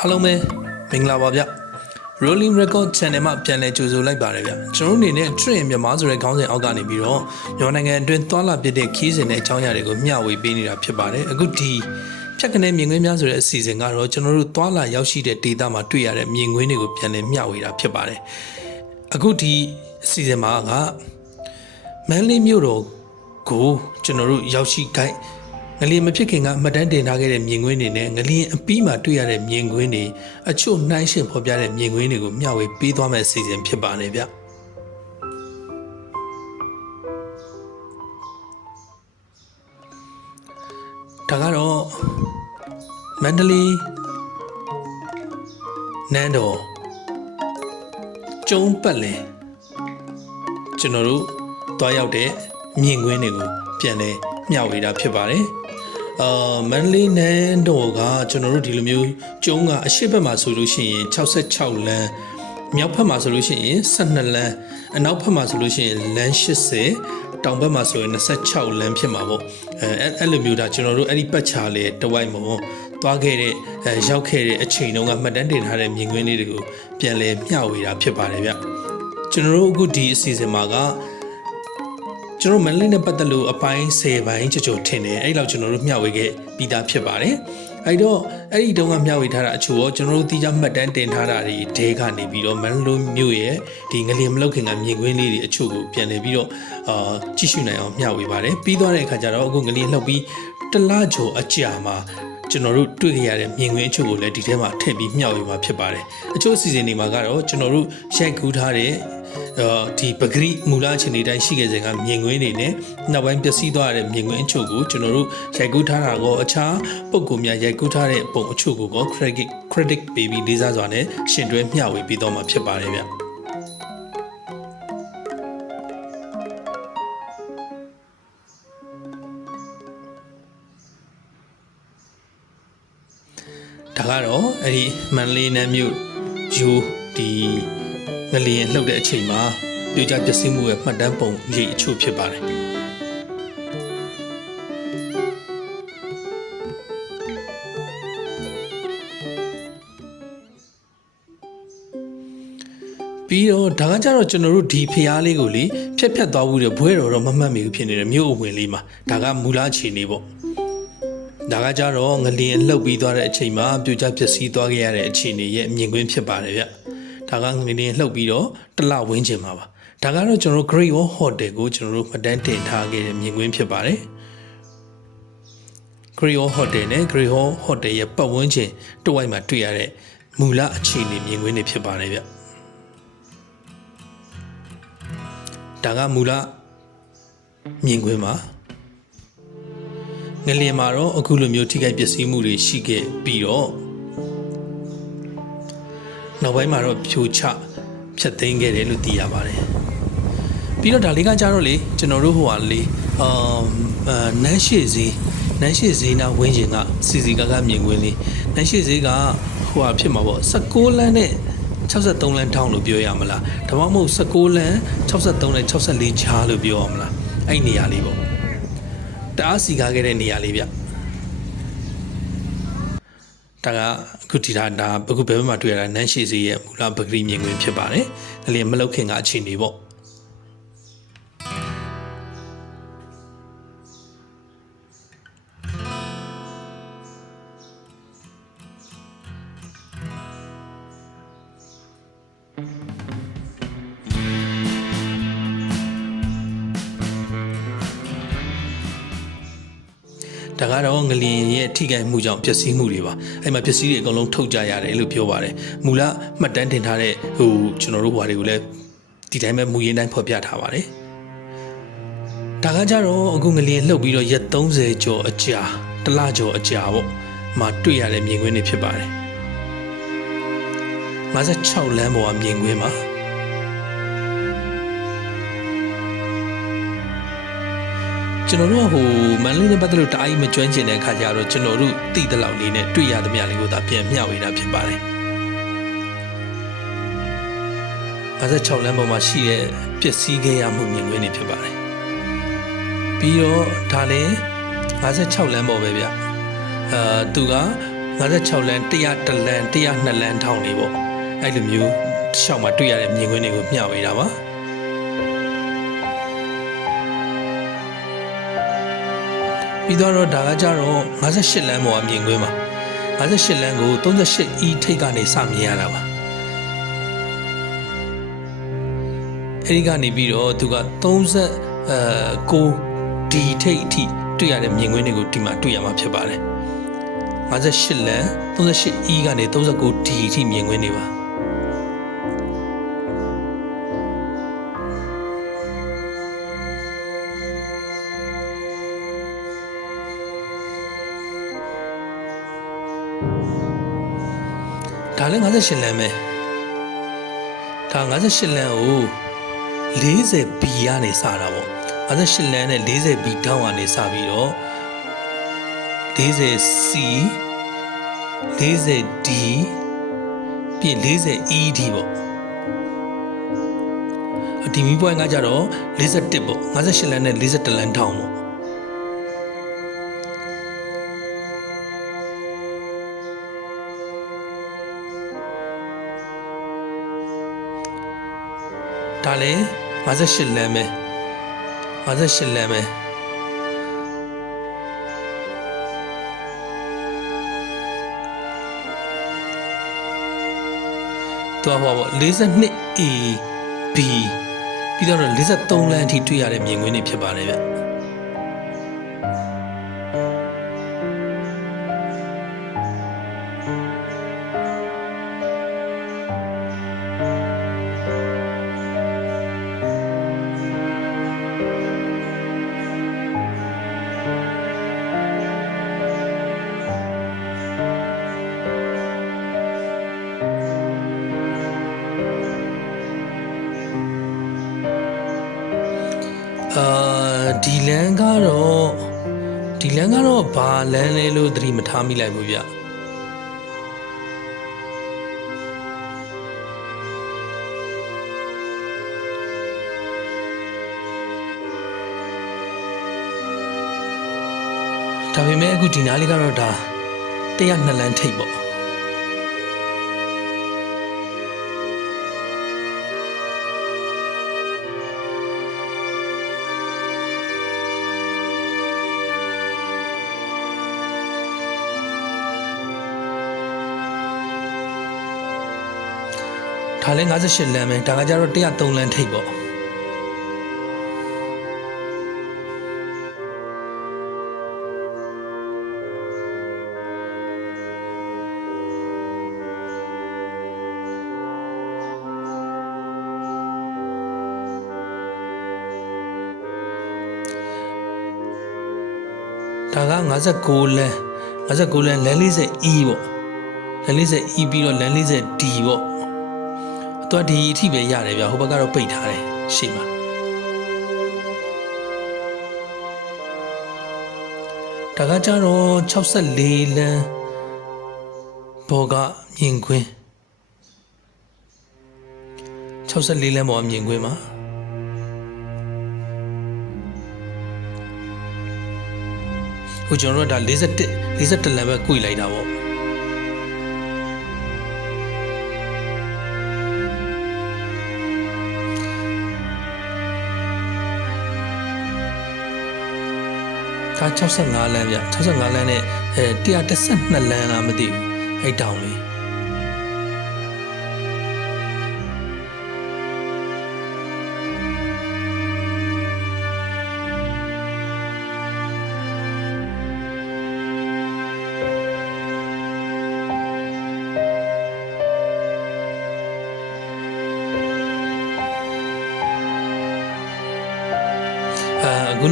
အားလုံးပဲမင်္ဂလာပါဗျ Rolling Record Channel မှာပြန်လည်ကြိုဆိုလိုက်ပါရဗျကျွန်တော်တို့အနေနဲ့ Train မြန်မာဆိုတဲ့ခေါင်းစဉ်အောက်ကနေပြီးတော့မြန်မာနိုင်ငံအတွင်းသွာလာပြတဲ့ခီးစဉ်တဲ့အကြောင်းအရာတွေကိုမျှဝေပေးနေတာဖြစ်ပါတယ်အခုဒီဖြတ်ကနေမြင်ကွင်းများဆိုတဲ့အစီအစဉ်ကတော့ကျွန်တော်တို့သွာလာရောက်ရှိတဲ့ဒေတာမှာတွေ့ရတဲ့မြင်ကွင်းတွေကိုပြန်လည်မျှဝေတာဖြစ်ပါတယ်အခုဒီအစီအစဉ်မှာကမန်လေးမြို့တော်ကိုကျွန်တော်တို့ရောက်ရှိခို င်းငလျင်မဖြစ်ခင်ကမှတ်တမ်းတင်ထားခဲ့တဲ့မြင်ကွင်းတွေနဲ့ငလျင်အပြီးမှာတွေ့ရတဲ့မြင်ကွင်းတွေအချို့နှိုင်းရှင်ဖော်ပြတဲ့မြင်ကွင်းတွေကိုမျှဝေပေးသွားမယ့်အစီအစဉ်ဖြစ်ပါတယ်ဗျဒါကတော့မန္တလေးနန်းတော်ကျုံးပတ်လည်ကျွန်တော်တို့တွားရောက်တဲ့မြင်ကွင်းတွေကိုပြန်လဲမျှဝေတာဖြစ်ပါတယ်။ အာမန္တလေးနန်းတော်ကကျွန်တော်တို့ဒီလိုမျိုးကျုံးကအရှိတ်ဘက်မှာဆိုလို့ရှိရင်66လမ်းမြောက်ဘက်မှာဆိုလို့ရှိရင်12လမ်းအနောက်ဘက်မှာဆိုလို့ရှိရင်လမ်း80တောင်ဘက်မှာဆိုရင်26လမ်းဖြစ်မှာပေါ့အဲအဲ့အဲ့လိုမျိုးဒါကျွန်တော်တို့အဲ့ဒီပတ်ချာလေတဝိုက်မှာပေါ့သွားခဲ့တဲ့အဲရောက်ခဲ့တဲ့အချိန်တုန်းကမှတ်တမ်းတင်ထားတဲ့မြင်ကွင်းလေးတွေကိုပြန်လဲမျှဝေတာဖြစ်ပါတယ်ဗျကျွန်တော်တို့အခုဒီအစီအစဉ်မှာက ကျွန်တော်မန်လေးနဲ့ပတ်သက်လို့အပိုင်း10ပိုင်းကြကြထင်တယ်အဲ့လောက်ကျွန်တော်တို့မျှဝေခဲ့ပြီးသားဖြစ်ပါတယ်အဲ့တော့အဲ့ဒီတုန်းကမျှဝေထားတာအချို့ရောကျွန်တော်တို့တိကျမှတ်တမ်းတင်ထားတာတွေဒဲကနေပြီးတော့မန်လိုမျိုးရဲ့ဒီငလျင်မလောက်ခင်ကမြင်ကွင်းလေးတွေအချို့ကိုပြန်လည်ပြီးတော့အာကြည့်ရှုနိုင်အောင်မျှဝေပါတယ်ပြီးသွားတဲ့အခါကျတော့အခုငလျင်လှုပ်ပြီးတလကျော်အကြာမှာ ကျွန်တော်တို့တွေ့ရတဲ့မြင်ကွင်းအချို့ကိုလည်းဒီထဲမှာထည့်ပြီးမျှဝေမှာဖြစ်ပါတယ်အချို့အစီအစဉ်တွေမှာကတော့ကျွန်တော်တို့ရိုက်ကူးထားတဲ့အော်ဒီပဂရိမူလအခြေအနေတိုင်းရှိခဲ့စဉ်ကမြင်ကွင်းတွေနဲ့နောက်ပိုင်းပျက်စီးသွားတဲ့မြင်ကွင်းအချို့ကိုကျွန်တော်တို့ရိုက်ကူးထားတာကိုအခြားပုံကူများရိုက်ကူးထားတဲ့ပုံအချို့ကို credit credit ပေးပြီးလေးစားစွာနဲ့ရှင်တွဲမျှဝေပြီးတော့မှာဖြစ်ပါတယ်ဗျ ကတော့အဲ့ဒီမန်လေးနန်းမြို့ယူဒီငလျင်လှုပ်တဲ့အချိန်မှာပြိုကျပျက်စီးမှုရဲ့မှတ်တမ်းပုံရိပ်အချို့ဖြစ်ပါတယ်ပြီးတော့ဒါကကြတော့ကျွန်တော်တို့ဒီဖျားလေးကိုလေဖြက်ဖြက်သွားဘူးတဲ့ဘွဲတော်တော့မမှတ်မိဘူးဖြစ်နေတယ်မြို့အဝင်လေးမှာဒါကမူလအခြေအနေပေါ့ ဒါကကြတော့ငလျင်လှုပ်ပြီးသွားတဲ့အချိန်မှာပြိုကျပျက်စီးသွားခဲ့ရတဲ့အခြေအနေရဲ့အမြင်ကွင်းဖြစ်ပါတယ်ဗျဒါကငလျင်လှုပ်ပြီးတော့တစ်လဝင်းချင်မှာပါဒါကတော့ကျွန်တော်တို့ Great Wall Hotel ကိုကျွန်တော်တို့မှတ်တမ်းတင်ထားခဲ့တဲ့မြင်ကွင်းဖြစ်ပါတယ် Great Hall Hotel နဲ့ Great Hall Hotel ရဲ့ပတ်ဝန်းကျင်တဝိုက်မှာတွေ့ရတဲ့မူလအခြေအနေမြင်ကွင်းတွေဖြစ်ပါတယ်ဗျဒါကမူလမြင်ကွင်းပါ ငလျင်မှာတော့အခုလိုမျိုးထိခိုက်ပျက်စီးမှုတွေရှိခဲ့ပြီးတော့နောက်ပိုင်းမှာတော့ဖြိုချဖျက်သိမ်းခဲ့တယ်လို့သိရပါတယ်ပြီးတော့ဒါလေးကကြတော့လေကျွန်တော်တို့ဟိုဟာလေအာအာနန်းရှိစည်းနန်းရှိစည်းနာဝင်းကျင်ကစီစီကကမြင်ကွင်းလေးနန်းရှိစည်းကဟိုဟာဖြစ်မှာပေါ့16လမ်းနဲ့63လမ်းထောင်းလို့ပြောရမလားဒါမှမဟုတ်16လမ်း63နဲ့64ချားလို့ပြောရမလားအဲ့နေရာလေးပေါ့ တအားစီကားခဲ့တဲ့နေရာလေးဗျဒါကအခုဒီဒါဒါအခုဘယ်ဘက်မှာတွေ့ရတာနန်းရှိစီရဲ့မူလပဂရီမြင်ကွင်းဖြစ်ပါတယ်။ဒါလေးမလောက်ခင်ကအခြေအနေပေါ့။ ထိခိုက်မှုကြောင့်ပျက်စီးမှုတွေပါအဲ့မှာပျက်စီးတွေအကုန်လုံးထုတ်ကြရတယ်လို့ပြောပါတယ်မူလမှတ်တမ်းတင်ထားတဲ့ဟိုကျွန်တော်တို့ဟွာတွေကိုလည်းဒီတိုင်းပဲမူရင်းတိုင်းဖော်ပြထားပါတယ်ဒါကကြတော့အခုငလျင်လှုပ်ပြီးတော့ရက်30ကျော်အကြာတစ်လကျော်အကြာပေါ့မှာတွေ့ရတဲ့မြင်ကွင်းတွေဖြစ်ပါတယ်56လမ်းပေါ်ကမြင်ကွင်းပါ ကျွန်တော်တို့ကဟိုမန်လေးနဲ့ပတ်သက်လို့တအားကြီးမကျွမ်းကျင်တဲ့အခါကျတော့ကျွန်တော်တို့သိတဲ့လောက်လေးနဲ့တွေ့ရသမျှလေးကိုသာပြန်မျှဝေတာဖြစ်ပါတယ်56လမ်းပေါ်မှာရှိတဲ့ပျက်စီးခဲ့ရမှုမြင်ကွင်းတွေဖြစ်ပါတယ်ပြီးတော့ဒါလည်း56လမ်းပေါ်ပဲဗျအာသူကဟ56လမ်း100တလမ်း102လမ်းထောင်နေပေါ့အဲ့လိုမျိုးရှောက်မှာတွေ့ရတဲ့မြင်ကွင်းတွေကိုမျှဝေတာပါ ပြီးတော့ဒါကကြတော့58လမ်းပေါ်ကမြင်ကွင်းပါ58လမ်းကို 38 e ထိပ်ကနေစမြင်ရတာပါအဲဒီကနေပြီးတော့သူက30အဲ9ဒီထိပ်အထိတွေ့ရတဲ့မြင်ကွင်းတွေကိုဒီမှာတွေ့ရမှာဖြစ်ပါတယ်58လမ်း 38e ကနေ 39d အထိမြင်ကွင်းနေပါ လည်း58လမ်းပဲဒါ58လမ်းကို 40B ကနေစတာပေါ့58လမ်းနဲ့ 40B တောင်းကနေစပြီးတော့ 40C 40D ပြီး 40ED ပေါ့အဒီမီ point ကကြတော့41ပေါ့58လမ်းနဲ့41လမ်းထောင်းပေါ့ ဒါလည်း58လမ်းပဲ58လမ်းပဲတော့ဟောပေါ့ 42A B ပြီးတော့43လမ်းအထိတွေ့ရတဲ့မြင်ကွင်းတွေဖြစ်ပါတယ်ဗျ လမ်းကတော့ဒီလမ်းကတော့ဘာလမ်းလဲလို့သတိမထားမိလိုက်ဘူးဗျဒါပေမဲ့အခုဒီနားလေးကတော့ဒါ102လမ်းထိပ်ပေါ့ လည်း58လမ်းပဲဒါကကြတော့103လမ်းထိပ်ပေါ့ဒါက59လမ်း59လမ်းလမ်း 40E ပေါ့လမ်း 40E ပြီးတော့လမ်း 40D ပေါ့ သူကဒီအထိပဲရတယ်ဗျဟိုဘက်ကတော့ပိတ်ထားတယ်ရှေ့မှာဒါကကြတော့64လမ်းဘောကမြင်ကွင်း64လမ်းဘောကမြင်ကွင်းမှာဟိုကျွန်တော်တို့ကဒါ41 41လမ်းပဲ꿰လိုက်တာပေါ့ ဒါ65လမ်းဗျ65လမ်းနဲ့အဲ112လမ်းလားမသိဘူးအဲ့တောင်လေး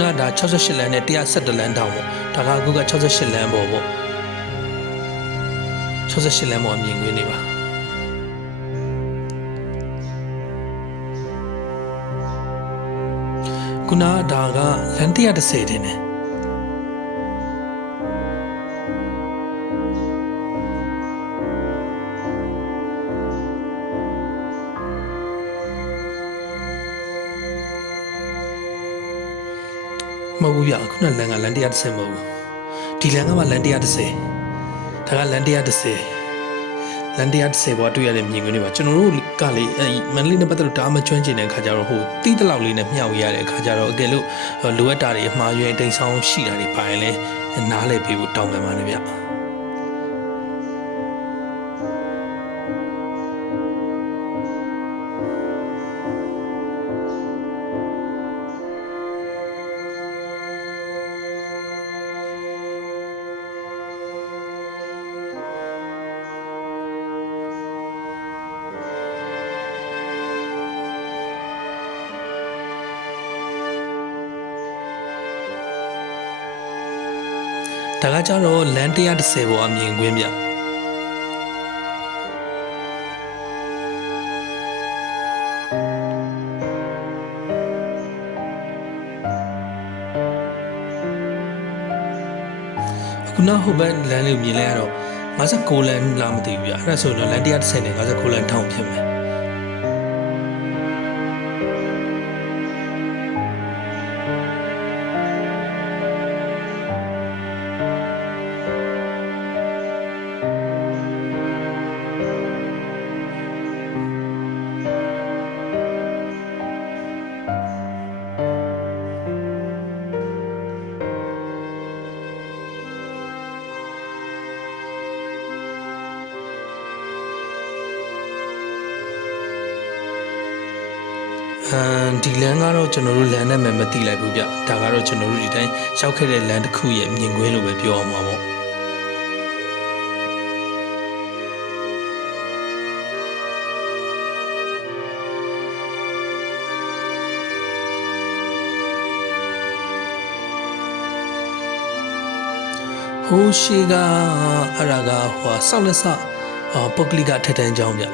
အာခုနဒါ68လမ်းနဲ့117လမ်းတောင်ပေါ့ဒါကအခုက68လမ်းပေါ်ပေါ့68လမ်းပေါ်မြင်ကွင်းနေပါခုနဒါကလမ်း130တင်တယ် မဟုတ်ဘူးဗျခုနလမ်းကလမ်း130မဟုတ်ဘူးဒီလမ်းကမှလမ်း130ဒါဒါကလန်130လန်130ဘောတွေ့ရတဲ့မြင်ကွင်းတွေပါကျွန်တော်တို့ကလေအဲမန်လေးနဲ့ပတ်သက်လို့ဒါမှကျွမ်းကျင်တဲ့အခါကျတော့ဟိုတီးတလောက်လေးနဲ့မျှဝေရတဲ့အခါကျတော့အကယ်လို့လိုအပ်တာတွေအမှားယွင်းတိမ်ဆောင်ရှိတာတွေပါရင်လည်းနားလည်ပေးဖို့တောင်းပန်ပါတယ်ဗျ ဒါကကြတော့လန်130ဘောအမြင်ကွင်းဗျအခုနောက်ဟိုဘက်လမ်းလေးကိုမြင်လိုက်ရတော့59လမ်းလားမသိဘူးဗျအဲ့ဒါဆိုတော့လန်130နဲ့59လမ်းထောင်ဖြစ်မယ် ဒီလမ်းကတော့ကျွန်တော်တို့လမ်းနဲ့မှမသိလိုက်ဘူးဗျဒါကတော့ကျွန်တော်တို့ဒီတိုင်းရောက်ခဲ့တဲ့လမ်းတစ်ခုရဲ့မြင်ကွင်းလို့ပဲပြောအောင်ပါပေါ့ဟိုရှိကအဲ့ဒါကဟိုဆောက်လက်ဆအာပုတ်ကလိကထက်တန်းကြောင်းဗျ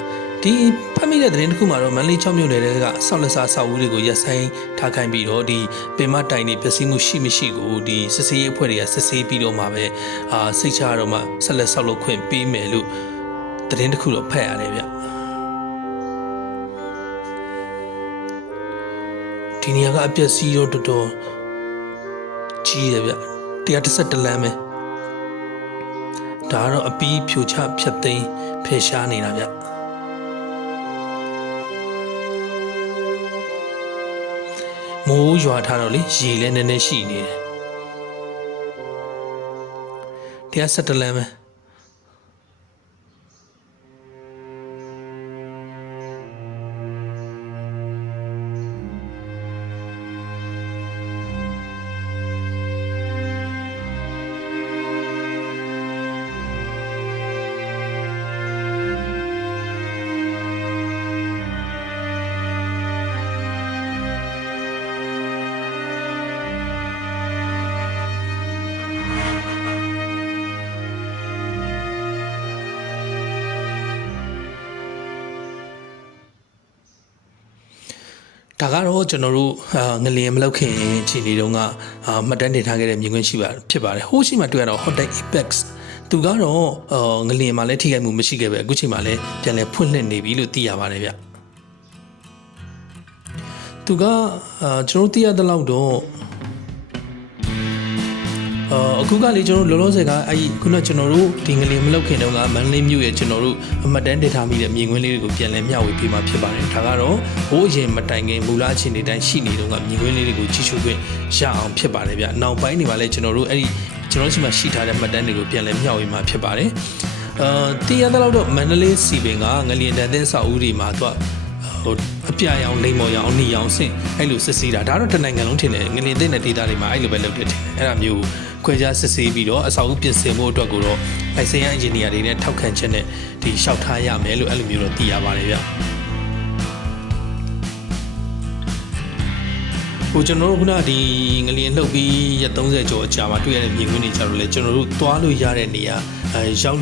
ဒီဖတ်မိတဲ့သတင်းတစ်ခုမှာတော့မန္တလေး6မြို့နယ်ကဆောက်လက်ဆဆောက်ဦးတွေကိုရက်ဆိုင်ထားခိုင်းပြီးတော့ဒီပင်မတိုင်တွေပျက်စီးမှုရှိမရှိကိုဒီစစ်ဆေးရေးအဖွဲ့တွေကစစ်ဆေးပြီးတော့မှပဲအာစိတ်ချတော့မှဆက်လက်ဆောက်လုပ်ခွင့်ပေးမယ်လို့သတင်းတစ်ခုတော့ဖတ်ရတယ်ဗျဒီနေရာကအပျက်စီးတော့တော်တော်ကြီးတယ်ဗျ131လမ်းပဲဒါကတော့အပီးဖြိုချဖြတ်သိမ်းဖယ်ရှားနေတာဗျ မိုးရွာထားတော့လေရေလည်းနည်းနည်းရှိနေတယ်တရားဆက်တလမ်းပဲ ဒါကတော့ကျွန်တော်တို့အာငလျင်မလောက်ခင်ခြေနေတုန်းကအာမှတ်တမ်းတင်ထားခဲ့တဲ့မြင်ကွင်းရှိပါဖြစ်ပါတယ်ဟိုးရှိမှတွေ့ရတော့ Hotel Apex သူကတော့အာငလျင်မှာလည်းထိခိုက်မှုမရှိခဲ့ပဲအခုချိန်မှာလည်းပြန်လည်ဖွင့်လှစ်နေပြီလို့သိရပါတယ်ဗျသူကအာကျွန်တော်တို့သိရတဲ့လောက်တော့ အာအခုကလေကျွန်တော်တို့လောလောဆယ်ကအဲ့ဒီခုနကကျွန်တော်တို့ဒီငလင်မလောက်ခင်တုန်းကမန္တလေးမြို့ရဲ့ကျွန်တော်တို့အမှတ်တမ်းတင်ထားမိတဲ့မြင်ကွင်းလေးတွေကိုပြန်လည်မျှဝေပေးမှာဖြစ်ပါတယ်ဒါကတော့ဘိုးအရင်မတိုင်ခင်မူလအခြေအနေတိုင်းရှိနေတုန်းကမြင်ကွင်းလေးတွေကိုကြီးစုခွင့်ရအောင်ဖြစ်ပါတယ်ဗျနောက်ပိုင်းတွေမှာလည်းကျွန်တော်တို့အဲ့ဒီကျွန်တော်တို့ရှိမှရှိထားတဲ့မှတ်တမ်းတွေကိုပြန်လည်မျှဝေမှာဖြစ်ပါတယ်အာတည်ရတဲ့လောက်တော့မန္တလေးစီပင်ကငလျင်တန်တဲ့စာအုပ်တွေမှာသူကဟိုအပြရောင်လိမ္မော်ရောင်နှီရောင်ဆင့်အဲ့လိုစစ်ဆေးတာဒါတော့တနိုင်ငံလုံးထင်တယ်ငလျင်တဲ့တဲ့ဒေတာတွေမှာအဲ့လိုပဲလုပ်တယ်ထင်တယ်အဲ့ဒါမျိုး ခွဲခြားစစ်ဆေးပြီးတော့အဆောက်အဦပြင်ဆင်ဖို့အတွက်ကိုတော့လိုင်စင်ရအင်ဂျင်နီယာတွေနဲ့ထောက်ခံချက်နဲ့ဒီလျှောက်ထားရမယ်လို့အဲ့လိုမျိုးတော့သိရပါတယ်ဗျ ကျွန်တော်တို့ခုနဒီငလျင်လှုပ်ပြီးရက်30ကျော်အကြာမှာတွေ့ရတဲ့မြင်ကွင်းတွေကြတော့လေကျွန်တော်တို့သွားလို့ရတဲ့နေရာအဲရောက်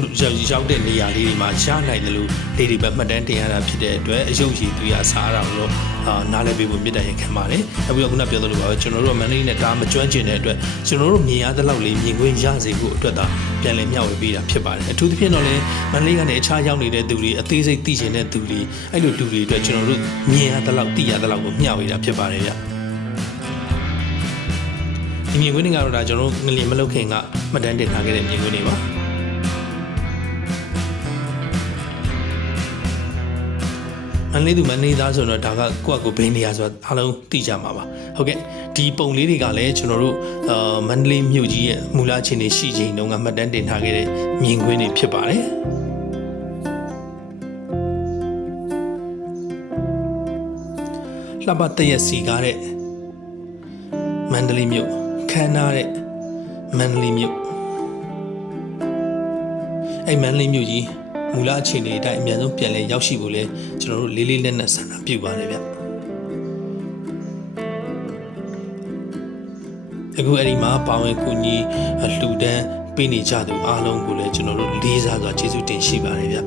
ရောက်တဲ့နေရာလေးတွေမှာရနိုင်တယ်လို့လေဒီဘက်မှတ်တမ်းတင်ရတာဖြစ်တဲ့အတွက်အယုတ်ရည်သူရစားရတာလို့အာနားလည်ပေးဖို့မြစ်တရခံပါတယ်။အခုတော့ခုနပြောသလိုပါပဲကျွန်တော်တို့ကမန္တလေးနဲ့ကားမကျွမ်းကျင်တဲ့အတွက်ကျွန်တော်တို့မြင်ရတဲ့လောက်လေးမြင်ကွင်းရစေဖို့အတွက်သာပြန်လည်မျှဝေပေးတာဖြစ်ပါတယ်။အထူးသဖြင့်တော့လေမန္တလေးကနေအခြားရောက်နေတဲ့သူတွေအသေးစိတ်သိချင်တဲ့သူတွေအဲ့လိုလူတွေအတွက်ကျွန်တော်တို့မြင်ရတဲ့လောက်သိရတဲ့လောက်ကိုမျှဝေတာဖြစ်ပါတယ်ဗျ။ ဒီမြင်ကွင်းတွေကတော့ဒါကျွန်တော်တို့ငလင်မလုတ်ခင်ကမှတ်တမ်းတင်ထားခဲ့တဲ့မြင်ကွင်းတွေပါအန်လေးသူမနေသားဆိုတော့ဒါကကိုယ့်အကိုဘယ်နေရာဆိုတာအားလုံးသိကြမှာပါဟုတ်ကဲ့ဒီပုံလေးတွေကလည်းကျွန်တော်တို့အာမန္တလေးမြို့ကြီးရဲ့မူလအခြေအနေရှိချိန်တုန်းကမှတ်တမ်းတင်ထားခဲ့တဲ့မြင်ကွင်းတွေဖြစ်ပါတယ်လှပတရက်စီကားတဲ့မန္တလေးမြို့ ခမ်းနားတဲ့မန္တလေးမြို့အဲ့မန္တလေးမြို့ကြီးမူလအခြေအနေအတိုင်းအမြန်ဆုံးပြန်လည်ရောက်ရှိဖို့လဲကျွန်တော်တို့လေးလေးလက်နက်ဆန္ဒပြုပါတယ်ဗျအခုအဲ့ဒီမှာပါဝင်ကူညီလှူဒန်းပေးနေကြသူအားလုံးကိုလည်းကျွန်တော်တို့လေးစားစွာကျေးဇူးတင်ရှိပါတယ်ဗျ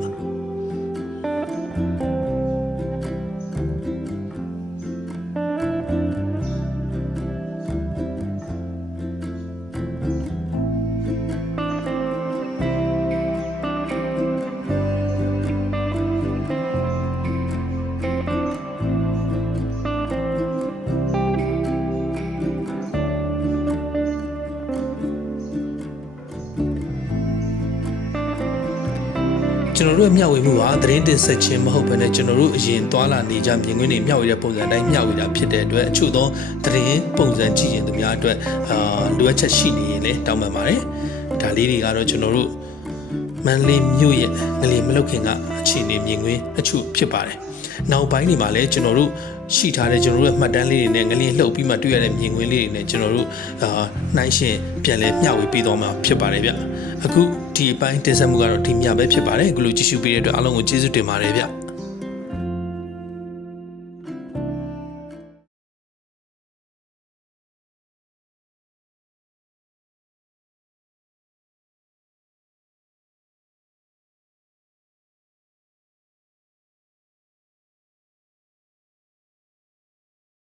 ကျွန်တော်တို့ရဲ့မျှဝေမှုဟာသတင်းတင်ဆက်ခြင်းမဟုတ်ဘဲနဲ့ကျွန်တော်တို့အရင်သွားလာနေကြမြင်ကွင်းတွေမျှဝေတဲ့ပုံစံတိုင်းမျှဝေတာဖြစ်တဲ့အတွက်အချို့သောသတင်းပုံစံကြည့်ရင်သူများအတွက်အာလိုအပ်ချက်ရှိနေရင်လည်းတောင်းပန်ပါတယ်ဒါလေးတွေကတော့ကျွန်တော်တို့မန္တလေးမြို့ရဲ့ငလီမလုတ်ခင်ကအခြေအနေမြင်ကွင်းအချို့ဖြစ်ပါတယ် နောက်ပိုင်းတွေမှာလည်းကျွန်တော်တို့ရှိထားတဲ့ကျွန်တော်တို့ရဲ့မှတ်တမ်းလေးတွေနဲ့ငလျင်လှုပ်ပြီးမှတွေ့ရတဲ့မြင်ကွင်းလေးတွေနဲ့ကျွန်တော်တို့အာနှိုင်းရှင်ပြန်လဲမျှဝေပေးသွားမှာဖြစ်ပါတယ်ဗျအခုဒီအပိုင်းတင်ဆက်မှုကတော့ဒီမြပဲဖြစ်ပါတယ်အခုလိုကြည့်ရှုပေးတဲ့အတွက်အားလုံးကိုကျေးဇူးတင်ပါတယ်ဗျ